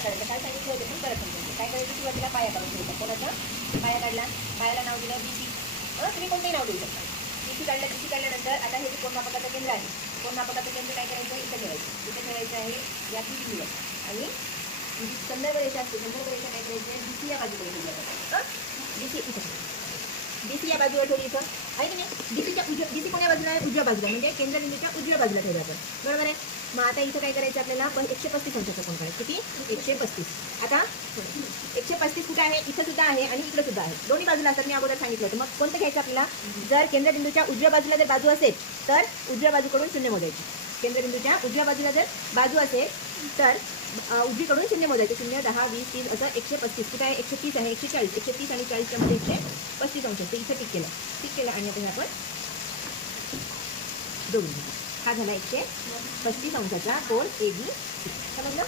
कसा काढायचा काय सांगितलं होतं पण परत समजायचं. काय करायचं सुरुवातीला पाया काढून घ्यायचा. कोणाचा पाया काढला, पायाला नाव दिलं BC. तुम्ही कोणतंही नाव देऊ शकता. BC काढल्यानंतर आता हे कोण मापकाचं केंद्र आहे. कोण मापकाचं केंद्र काय करायचं इथं ठेवायचं. इथं ठेवायचं आहे या बिंदूवर आणि संदर्भ रेषा असते. संदर्भ रेषा काय करायची BC या बाजूकडे ठेवली. BC इथं BC या बाजूवर ठेवली इथं आहे की नाही. BC कोण्या बाजूला आहे उजव्या बाजूला म्हणजे केंद्रबिंदूच्या उजव्या बाजूला ठेवलं आपण बरोबर आहे. मग आता इथं काय करायचं आपल्याला पण 135 अंशाचा कोण करायचं किती 135. आता 135 कुठे आहे इथं सुद्धा आहे आणि इकडे सुद्धा आहे दोन्ही बाजूला असतात मी अगोदर सांगितलं होतं. मग कोणतं घ्यायचं आपल्याला जर केंद्रबिंदूच्या उजव्या बाजूला जर बाजू असेल तर उजव्या बाजूकडून शून्य मोजायची. केंद्रबिंदूच्या उजव्या बाजूला जर बाजू असेल तर उजवीकडून शून्य मोजायचे. 0 10 20 30 असं 135 कुठे आहे 130 आहे 140 130 आणि 40च्या मध्ये 135 अंश ते इथं टिक केलं आणि आता आपण जोडून घेऊ. हा झाला 135 अंशाचा कोन AB समजलं.